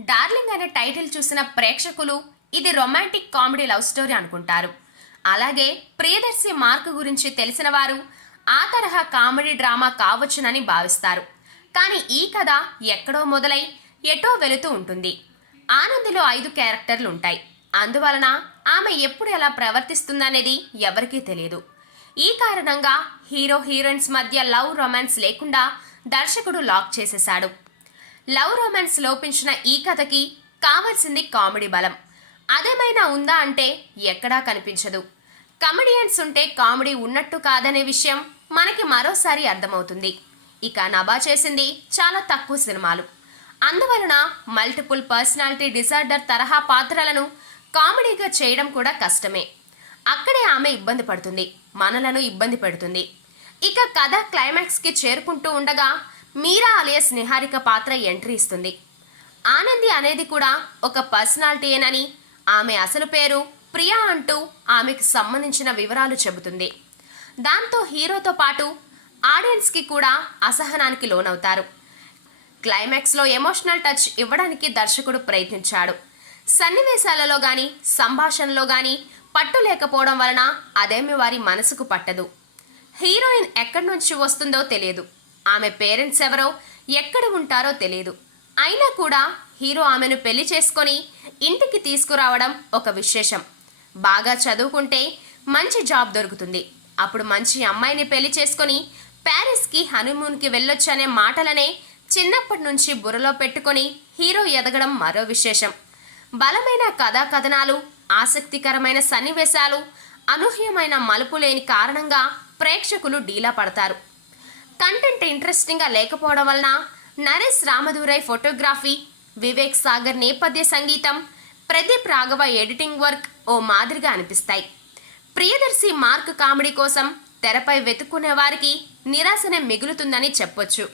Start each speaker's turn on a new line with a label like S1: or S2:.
S1: Darling అనే title చూసిన ప్రేక్షకులు ఇది రొమాంటిక్ కామెడీ లవ్ స్టోరీ అనుకుంటారు. అలాగే ప్రియదర్శి మార్క్ గురించి తెలిసిన వారు ఆ తరహా కామెడీ డ్రామా కావచ్చునని భావిస్తారు. కానీ ఈ కథ ఎక్కడో మొదలై ఎటో వెళుతూ ఉంటుంది. ఆనందిలో ఐదు క్యారెక్టర్లు ఉంటాయి. అందువలన ఆమె ఎప్పుడు ఎలా ప్రవర్తిస్తుందనేది ఎవరికీ తెలియదు. ఈ కారణంగా హీరో హీరోయిన్స్ మధ్య లవ్ రొమాన్స్ లేకుండా దర్శకుడు లాక్ చేసేశాడు. లవ్ రొమాన్స్ లోపించిన ఈ కథకి కావాల్సింది కామెడీ బలం. అదేమైనా ఉందా అంటే ఎక్కడా కనిపించదు. కమెడియన్స్ ఉంటే కామెడీ ఉన్నట్టు కాదనే విషయం మనకి మరోసారి అర్థమవుతుంది. ఇక నభా చేసింది చాలా తక్కువ సినిమాలు. అందువలన మల్టిపుల్ పర్సనాలిటీ డిజార్డర్ తరహా పాత్రలను కామెడీగా చేయడం కూడా కష్టమే. అక్కడే ఆమె ఇబ్బంది పడుతుంది మనలను ఇబ్బంది పెడుతుంది. ఇక కథ క్లైమాక్స్కి చేరుకుంటూ ఉండగా మీరా అలియస్ నిహారిక పాత్ర ఎంట్రీ ఇస్తుంది. ఆనంది అనేది కూడా ఒక పర్సనాలిటీయేనని ఆమె అసలు పేరు ప్రియా అంటూ ఆమెకు సంబంధించిన వివరాలు చెబుతుంది. దాంతో హీరోతో పాటు ఆడియన్స్కి కూడా అసహనానికి లోనవుతారు. క్లైమాక్స్లో ఎమోషనల్ టచ్ ఇవ్వడానికి దర్శకుడు ప్రయత్నించాడు. సన్నివేశాలలో గాని సంభాషణలో గాని పట్టు లేకపోవడం వలన అదేమి వారి మనసుకు పట్టదు. హీరోయిన్ ఎక్కడి నుంచి వస్తుందో తెలియదు. ఆమె పేరెంట్స్ ఎవరో ఎక్కడ ఉంటారో తెలియదు అయినా కూడా హీరో ఆమెను పెళ్ళి చేసుకొని ఇంటికి తీసుకురావడం ఒక విశేషం. బాగా చదువుకుంటే మంచి జాబ్ దొరుకుతుంది. అప్పుడు మంచి అమ్మాయిని పెళ్ళి చేసుకొని ప్యారిస్కి హనీమూన్కి వెళ్ళొచ్చనే మాటలనే చిన్నప్పటి నుంచి బుర్రలో పెట్టుకొని హీరో ఎదగడం మరో విశేషం. బలమైన కథా కథనాలు ఆసక్తికరమైన సన్నివేశాలు అనూహ్యమైన మలుపు లేని కారణంగా ప్రేక్షకులు డీలా పడతారు. కంటెంట్ ఇంట్రెస్టింగ్గా లేకపోవడం వలన నరేష్ రామధూరై ఫోటోగ్రఫీ వివేక్ సాగర్ నేపథ్య సంగీతం ప్రదీప్ రాఘవ ఎడిటింగ్ వర్క్ ఓ మాదిరిగా అనిపిస్తాయి. ప్రియదర్శి మార్క్ కామెడీ కోసం తెరపై వెతుక్కునే వారికి నిరాశనే మిగులుతుందని చెప్పొచ్చు.